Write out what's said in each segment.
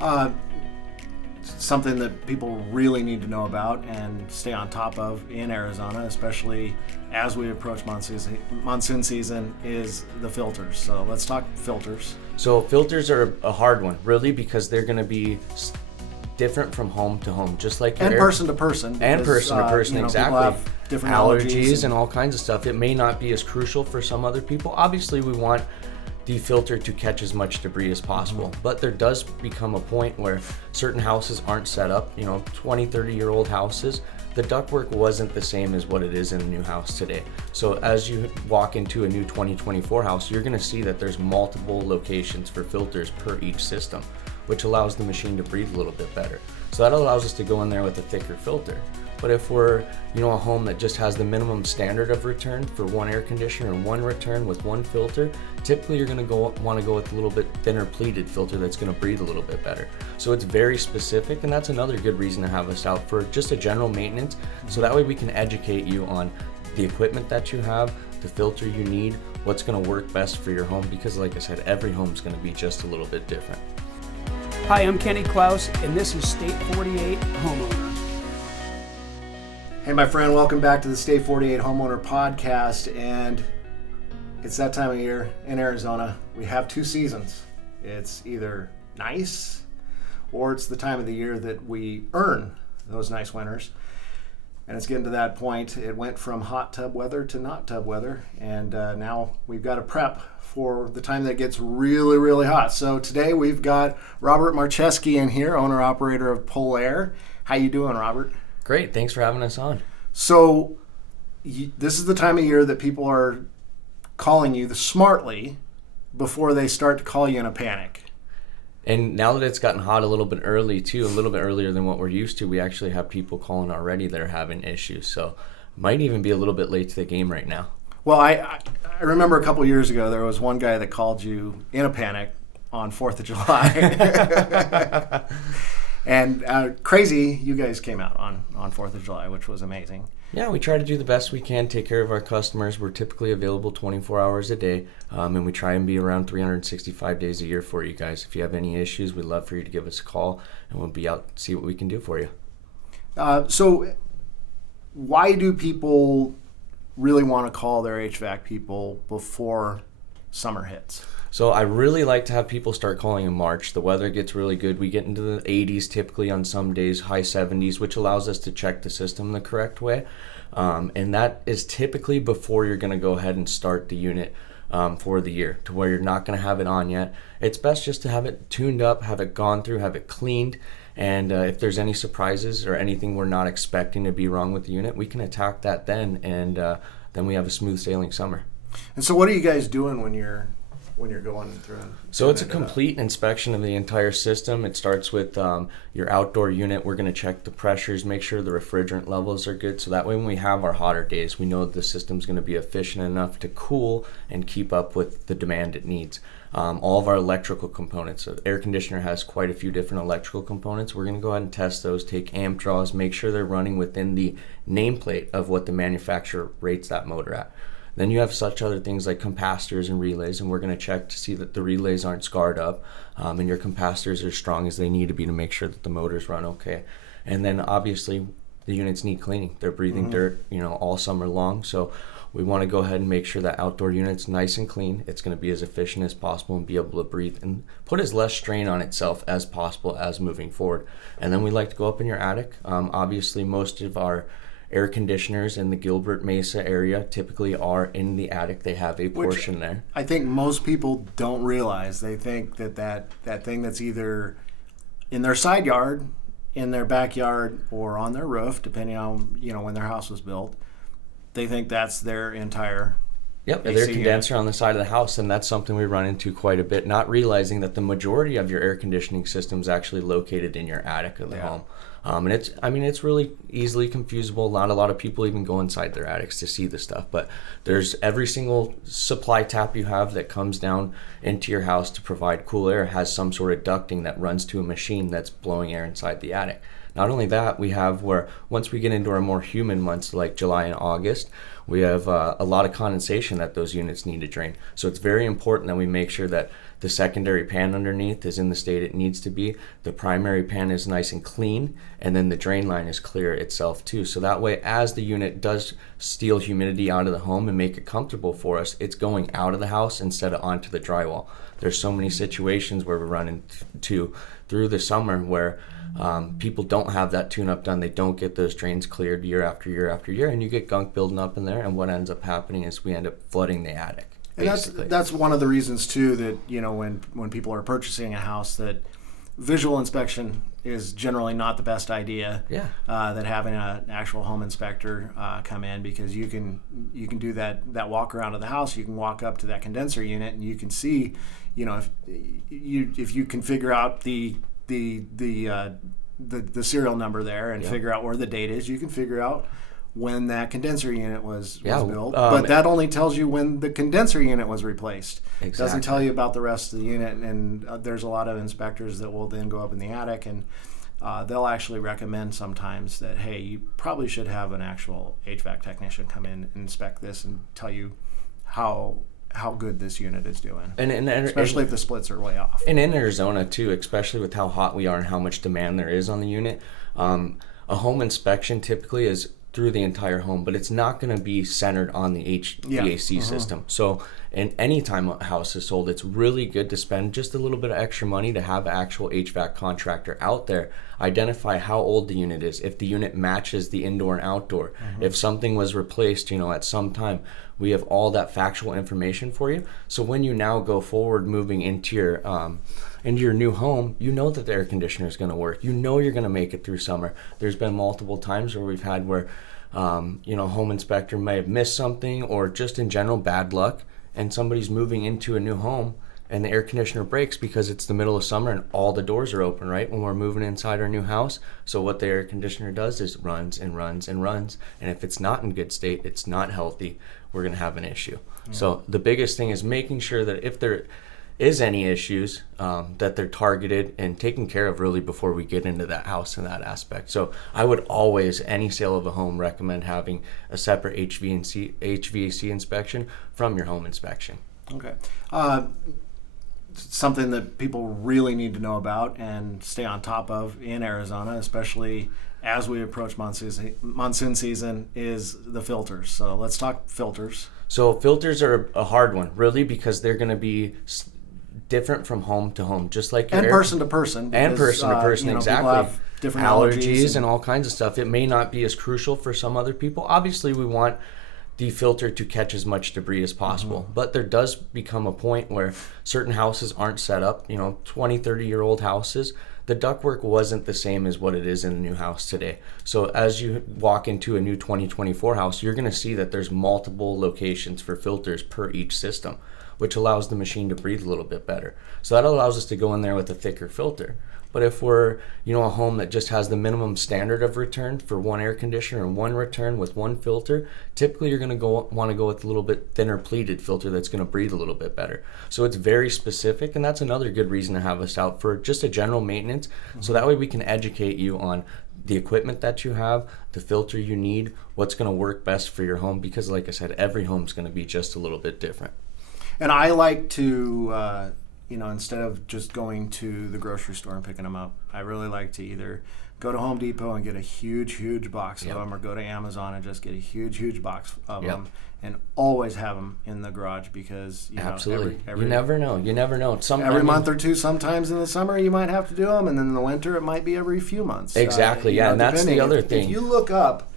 Uh, something that people really need to know about and stay on top of in Arizona, especially as we approach monsoon season, is the filters. So let's talk filters. So filters are a hard one, really, because they're going to be different from home to home, just like and person to person. And person to person, exactly. People have different allergies and all kinds of stuff. It may not be as crucial for some other people. Obviously, we want the filter to catch as much debris as possible, but there does become a point where certain houses aren't set up, 20, 30-year-old houses. The ductwork wasn't the same as what it is in a new house today. So as you walk into a new 2024 house, you're going to see that there's multiple locations for filters per each system, which allows the machine to breathe a little bit better. So that allows us to go in there with a thicker filter. But if we're, a home that just has the minimum standard of return for one air conditioner and one return with one filter, typically you're going to want to go with a little bit thinner pleated filter that's going to breathe a little bit better. So it's very specific, and that's another good reason to have us out for just a general maintenance. So that way we can educate you on the equipment that you have, the filter you need, what's going to work best for your home, because like I said, every home's going to be just a little bit different. Hi, I'm Kenny Klaus, and this is State 48 Homeowner. Hey, my friend, welcome back to the State 48 Homeowner Podcast, and it's that time of year in Arizona. We have two seasons. It's either nice or it's the time of the year that we earn those nice winters. And it's getting to that point. It went from hot tub weather to not tub weather, and now we've got to prep for the time that gets really, really hot. So today we've got Robert Marcheski in here, owner-operator of Polair. How you doing, Robert? Great, thanks for having us on. So this is the time of year that people are calling you smartly before they start to call you in a panic. And now that it's gotten hot a little bit early too, a little bit earlier than what we're used to, we actually have people calling already that are having issues. So might even be a little bit late to the game right now. Well, I remember a couple years ago there was one guy that called you in a panic on 4th of July. And crazy, you guys came out on 4th of July, which was amazing. Yeah, we try to do the best we can, take care of our customers. We're typically available 24 hours a day, and we try and be around 365 days a year for you guys. If you have any issues, we'd love for you to give us a call, and we'll be out to see what we can do for you. So why do people really want to call their HVAC people before summer hits? So I really like to have people start calling in March. The weather gets really good. We get into the 80s typically on some days, high 70s, which allows us to check the system the correct way. And that is typically before you're going to go ahead and start the unit for the year, to where you're not going to have it on yet. It's best just to have it tuned up, have it gone through, have it cleaned. And if there's any surprises or anything we're not expecting to be wrong with the unit, we can attack that then, and then we have a smooth sailing summer. And so what are you guys doing when you're going through? So it's a complete inspection of the entire system. It starts with your outdoor unit. We're going to check the pressures, make sure the refrigerant levels are good, so that way when we have our hotter days, we know the system's going to be efficient enough to cool and keep up with the demand it needs. All of our electrical components. So the air conditioner has quite a few different electrical components. We're going to go ahead and test those, take amp draws, make sure they're running within the nameplate of what the manufacturer rates that motor at. Then you have such other things like capacitors and relays, and we're going to check to see that the relays aren't scarred up and your capacitors are as strong as they need to be to make sure that the motors run okay. And then obviously the units need cleaning. They're breathing dirt, all summer long. So we want to go ahead and make sure that outdoor unit's nice and clean. It's going to be as efficient as possible and be able to breathe and put as less strain on itself as possible as moving forward. And then we like to go up in your attic. Obviously most of our air conditioners in the Gilbert Mesa area typically are in the attic. They have a portion there. I think most people don't realize. They think that thing that's either in their side yard, in their backyard, or on their roof, depending on when their house was built, they think that's their entire their condenser on the side of the house, and that's something we run into quite a bit, not realizing that the majority of your air conditioning system is actually located in your attic of the home. And it's really easily confusable. Not a lot of people even go inside their attics to see the stuff, but there's every single supply tap you have that comes down into your house to provide cool air has some sort of ducting that runs to a machine that's blowing air inside the attic. Not only that, we have where once we get into our more humid months like July and August, we have a lot of condensation that those units need to drain. So it's very important that we make sure that the secondary pan underneath is in the state it needs to be, the primary pan is nice and clean, and then the drain line is clear itself too. So that way, as the unit does steal humidity out of the home and make it comfortable for us, it's going out of the house instead of onto the drywall. There's so many situations where we're running through the summer where people don't have that tune-up done. They don't get those drains cleared year after year after year, and you get gunk building up in there, and what ends up happening is we end up flooding the attic. And that's one of the reasons too that, you know, when people are purchasing a house, that visual inspection is generally not the best idea. Yeah. That having an actual home inspector come in, because you can do that walk around of the house. You can walk up to that condenser unit and you can see, you know, if you can figure out the serial number there and figure out where the date is, you can figure out when that condenser unit was built. But that only tells you when the condenser unit was replaced. Exactly. It doesn't tell you about the rest of the unit. And there's a lot of inspectors that will then go up in the attic, and they'll actually recommend sometimes that, hey, you probably should have an actual HVAC technician come in and inspect this and tell you how good this unit is doing, especially if the splits are way off. And in Arizona too, especially with how hot we are and how much demand there is on the unit, a home inspection typically is through the entire home, but it's not going to be centered on the HVAC system. So any time a house is sold, it's really good to spend just a little bit of extra money to have an actual HVAC contractor out there, identify how old the unit is, if the unit matches the indoor and outdoor, if something was replaced, you know, at some time. We have all that factual information for you. So when you now go forward moving into your new home, you know that the air conditioner is going to work. You know you're going to make it through summer. There's been multiple times where we've had where, home inspector may have missed something, or just in general bad luck, and somebody's moving into a new home and the air conditioner breaks because it's the middle of summer and all the doors are open, right, when we're moving inside our new house. So what the air conditioner does is runs and runs and runs. And if it's not in good state, it's not healthy, we're going to have an issue. So the biggest thing is making sure that if there is any issues, that they're targeted and taken care of really before we get into that house in that aspect. So I would always, any sale of a home, recommend having a separate HVAC inspection from your home inspection. Okay. Something that people really need to know about and stay on top of in Arizona, especially as we approach monsoon season, is the filters. So let's talk filters. So filters are a hard one, really, because they're going to be different from home to home, just like your person to person. And person to person, exactly. People have different allergies and all kinds of stuff. It may not be as crucial for some other people. Obviously, we want the filter to catch as much debris as possible. But there does become a point where certain houses aren't set up, 20, 30-year-old houses. The ductwork wasn't the same as what it is in a new house today. So as you walk into a new 2024 house, you're going to see that there's multiple locations for filters per each system, which allows the machine to breathe a little bit better. So that allows us to go in there with a thicker filter. But if we're, a home that just has the minimum standard of return for one air conditioner and one return with one filter, typically you're going to want to go with a little bit thinner pleated filter that's going to breathe a little bit better. So it's very specific, and that's another good reason to have us out for just a general maintenance. So that way we can educate you on the equipment that you have, the filter you need, what's going to work best for your home, because like I said, every home's going to be just a little bit different. And I like to instead of just going to the grocery store and picking them up, I really like to either go to Home Depot and get a huge box of them, or go to Amazon and just get a huge box of them, and always have them in the garage, because absolutely every you never know. Every month or two, sometimes in the summer you might have to do them, and then in the winter it might be every few months. Exactly, and that's the other thing. If you look up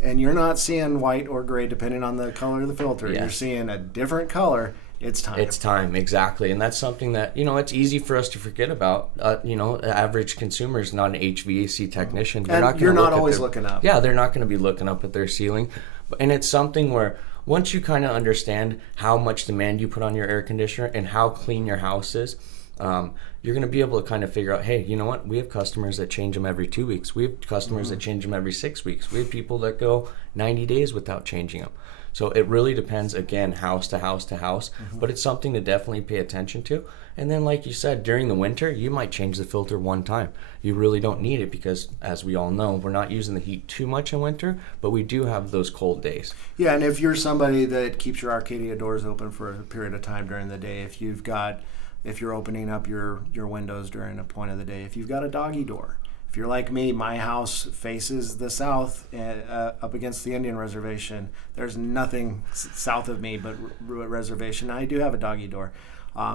and you're not seeing white or gray, depending on the color of the filter, you're seeing a different color. It's time, exactly. And that's something that, it's easy for us to forget about. The average consumer is not an HVAC technician. You're not always looking up. Yeah, they're not going to be looking up at their ceiling. And it's something where once you kind of understand how much demand you put on your air conditioner and how clean your house is, you're going to be able to kind of figure out, hey, you know what? We have customers that change them every 2 weeks. We have customers that change them every 6 weeks. We have people that go 90 days without changing them. So it really depends, again, house to house to house, but it's something to definitely pay attention to. And then, like you said, during the winter, you might change the filter one time. You really don't need it because, as we all know, we're not using the heat too much in winter, but we do have those cold days. Yeah, and if you're somebody that keeps your Arcadia doors open for a period of time during the day, if you've got if you're opening up your windows during a point of the day. If you've got a doggy door. If you're like me, my house faces the south, up against the Indian reservation. There's nothing south of me but reservation. I do have a doggy door.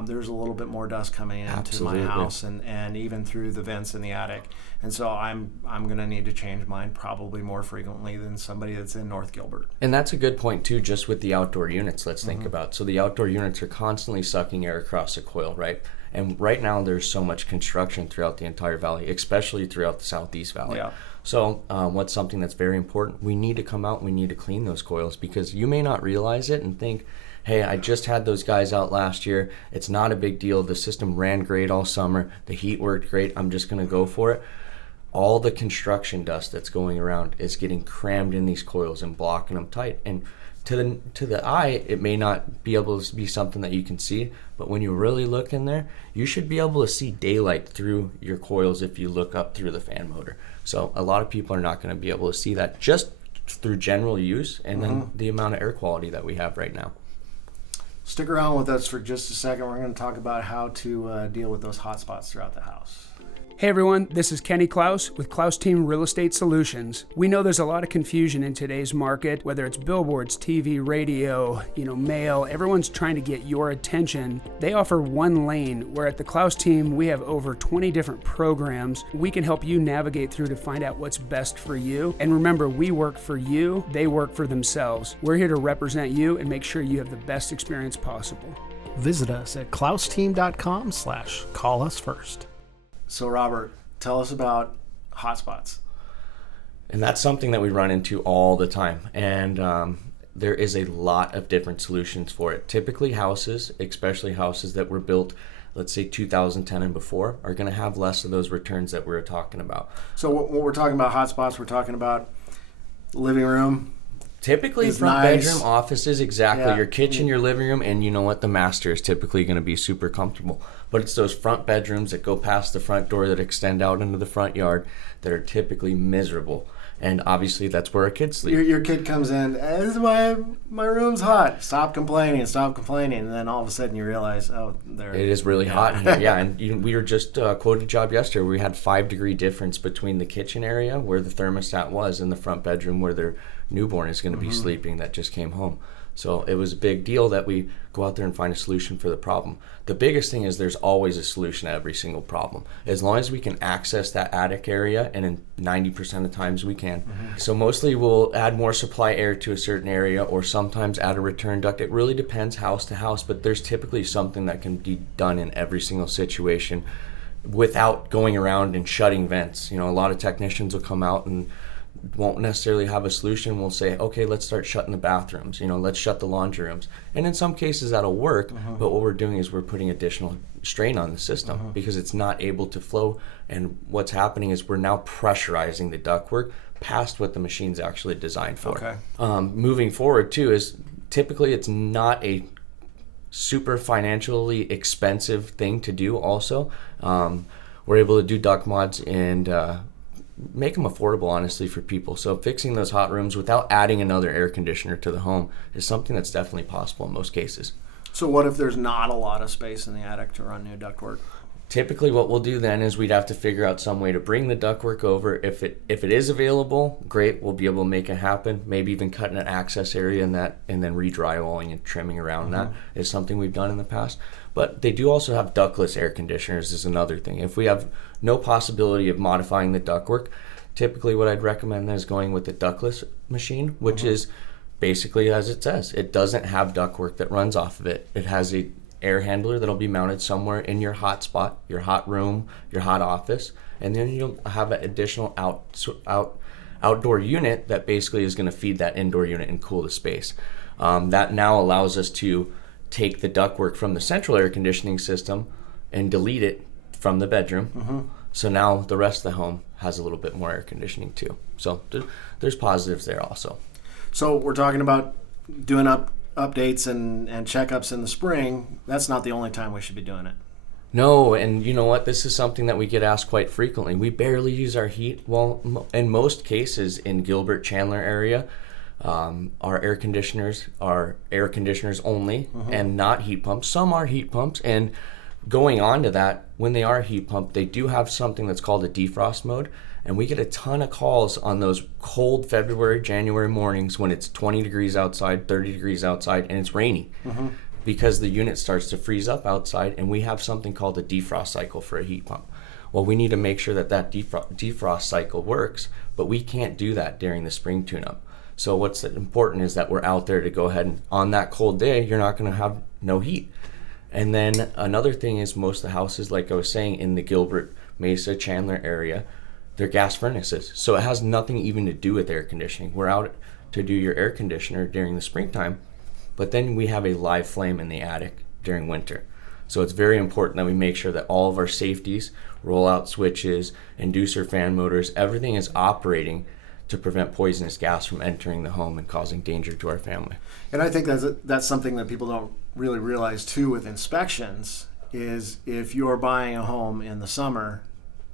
There's a little bit more dust coming into Absolutely. my house and even through the vents in the attic. And so I'm going to need to change mine probably more frequently than somebody that's in North Gilbert. And that's a good point too, just with the outdoor units, let's think about. So the outdoor units are constantly sucking air across the coil, right? And right now there's so much construction throughout the entire valley, especially throughout the Southeast Valley. Yeah. So what's something that's very important? We need to come out and we need to clean those coils, because you may not realize it and think, hey, I just had those guys out last year. It's not a big deal. The system ran great all summer. The heat worked great. I'm just going to go for it. All the construction dust that's going around is getting crammed in these coils and blocking them tight. And to the eye, it may not be able to be something that you can see, but when you really look in there, you should be able to see daylight through your coils if you look up through the fan motor. So a lot of people are not going to be able to see that just through general use and then the amount of air quality that we have right now. Stick around with us for just a second. We're going to talk about how to deal with those hot spots throughout the house. Hey everyone, this is Kenny Klaus with Klaus Team Real Estate Solutions. We know there's a lot of confusion in today's market, whether it's billboards, TV, radio, mail. Everyone's trying to get your attention. They offer one lane, where at the Klaus Team, we have over 20 different programs. We can help you navigate through to find out what's best for you. And remember, we work for you, they work for themselves. We're here to represent you and make sure you have the best experience possible. Visit us at klausteam.com/call-us-first. So Robert, tell us about hotspots. And that's something that we run into all the time. And there is a lot of different solutions for it. Typically houses, especially houses that were built, let's say 2010 and before, are going to have less of those returns that we were talking about. So when we're talking about hotspots, we're talking about living room. Typically It's front nice. bedroom, offices, exactly. Yeah. Your kitchen, your living room, and you know what? The master is typically going to be super comfortable. But it's those front bedrooms that go past the front door that extend out into the front yard that are typically miserable. And obviously that's where our kids sleep. Your kid comes in, this is my room's hot. Stop complaining. And then all of a sudden you realize, It is really hot in here. Yeah, and we were just quoted a job yesterday. We had 5-degree difference between the kitchen area where the thermostat was and the front bedroom where their newborn is going to be sleeping that just came home. So it was a big deal that we go out there and find a solution for the problem. The biggest thing is there's always a solution to every single problem. As long as we can access that attic area, and in 90% of times we can. So mostly we'll add more supply air to a certain area, or sometimes add a return duct. It really depends house to house, but there's typically something that can be done in every single situation without going around and shutting vents. A lot of technicians will come out and won't necessarily have a solution. We'll say, okay, let's start shutting the bathrooms, let's shut the laundry rooms. And in some cases that'll work, but what we're doing is we're putting additional strain on the system because it's not able to flow. And what's happening is we're now pressurizing the ductwork past what the machine's actually designed for. Okay. Moving forward too is typically it's not a super financially expensive thing to do also. We're able to do duct mods and make them affordable, honestly, for people. So fixing those hot rooms without adding another air conditioner to the home is something that's definitely possible in most cases. So what if there's not a lot of space in the attic to run new ductwork? Typically what we'll do then is we'd have to figure out some way to bring the ductwork over. If it is available, great, we'll be able to make it happen. Maybe even cutting an access area in that and then re-drywalling and trimming around that is something we've done in the past. But they do also have ductless air conditioners is another thing. If we have no possibility of modifying the ductwork, typically what I'd recommend is going with the ductless machine, which is basically as it says. It doesn't have ductwork that runs off of it. It has a air handler that'll be mounted somewhere in your hot spot, your hot room, your hot office, and then you'll have an additional outdoor unit that basically is going to feed that indoor unit and cool the space. That now allows us to take the ductwork from the central air conditioning system and delete it from the bedroom. So now the rest of the home has a little bit more air conditioning too. So there's positives there also. So we're talking about doing updates and checkups in the spring. That's not the only time we should be doing it. No, and you know what? This is something that we get asked quite frequently. We barely use our heat. Well, in most cases in Gilbert, Chandler area, our air conditioners are air conditioners only and not heat pumps. Some are heat pumps, and going on to that, when they are heat pump, they do have something that's called a defrost mode. And we get a ton of calls on those cold February, January mornings when it's 20 degrees outside, 30 degrees outside, and it's rainy. Because the unit starts to freeze up outside, and we have something called a defrost cycle for a heat pump. Well, we need to make sure that defrost cycle works, but we can't do that during the spring tune-up. So what's important is that we're out there to go ahead and on that cold day, you're not going to have no heat. And then another thing is most of the houses, like I was saying, in the Gilbert, Mesa, Chandler area, they're gas furnaces. So it has nothing even to do with air conditioning. We're out to do your air conditioner during the springtime, but then we have a live flame in the attic during winter. So it's very important that we make sure that all of our safeties, rollout switches, inducer fan motors, everything is operating to prevent poisonous gas from entering the home and causing danger to our family. And I think that's something that people don't really realize too with inspections, is if you're buying a home in the summer,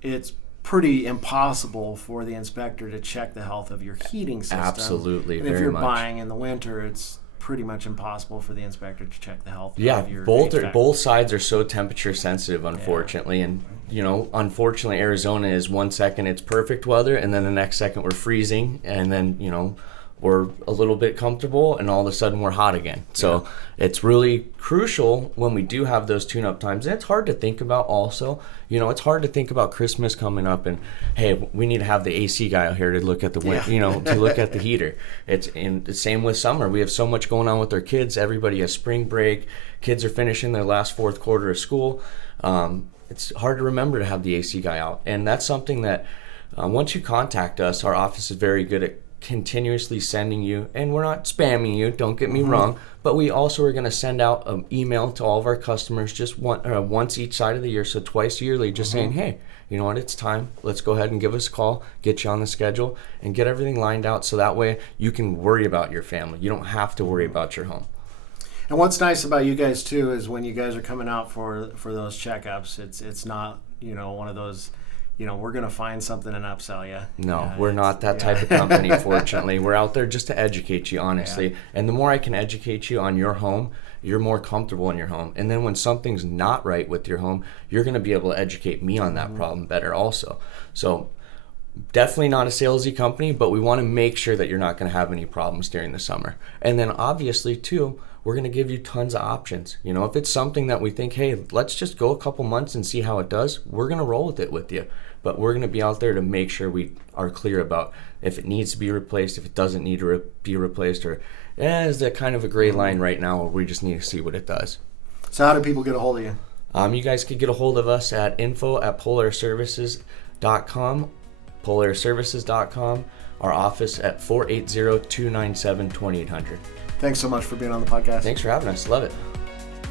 it's pretty impossible for the inspector to check the health of your heating system. Absolutely, and very if you're much. Buying in the winter, it's pretty much impossible for the inspector to check the health of your HVAC. Both sides are so temperature sensitive, unfortunately. And unfortunately, Arizona is 1 second it's perfect weather, and then the next second we're freezing, and then we're a little bit comfortable, and all of a sudden we're hot again. So it's really crucial when we do have those tune-up times. And it's hard to think about also. It's hard to think about Christmas coming up and, hey, we need to have the AC guy out here to look at the to look at the heater. It's in the same with summer. We have so much going on with our kids. Everybody has spring break. Kids are finishing their last fourth quarter of school. It's hard to remember to have the AC guy out. And that's something that once you contact us, our office is very good at continuously sending you, and we're not spamming you, don't get me wrong, but we also are going to send out an email to all of our customers just once each side of the year, so twice yearly, just saying, hey, you know what, it's time, let's go ahead and give us a call, get you on the schedule, and get everything lined out so that way you can worry about your family. You don't have to worry about your home. And what's nice about you guys too is when you guys are coming out for those checkups, it's not one of those we're going to find something and upsell you. No, we're not that type of company, fortunately. We're out there just to educate you, honestly. Yeah. And the more I can educate you on your home, you're more comfortable in your home. And then when something's not right with your home, you're going to be able to educate me on that problem better also. So definitely not a salesy company, but we want to make sure that you're not going to have any problems during the summer. And then obviously, too, we're going to give you tons of options. If it's something that we think, hey, let's just go a couple months and see how it does, we're going to roll with it with you. But we're going to be out there to make sure we are clear about if it needs to be replaced, if it doesn't need to be replaced, or is that kind of a gray line right now where we just need to see what it does. So how do people get a hold of you? You guys can get a hold of us at info@PolairServices.com, PolairServices.com, our office at 480-297-2800. Thanks so much for being on the podcast. Thanks for having us. Love it.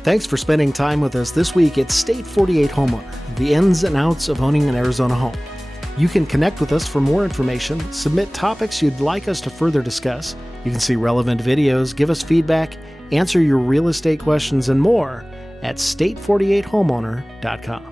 Thanks for spending time with us this week at State 48 Homeowner, the ins and outs of owning an Arizona home. You can connect with us for more information, submit topics you'd like us to further discuss. You can see relevant videos, give us feedback, answer your real estate questions, and more at state48homeowner.com.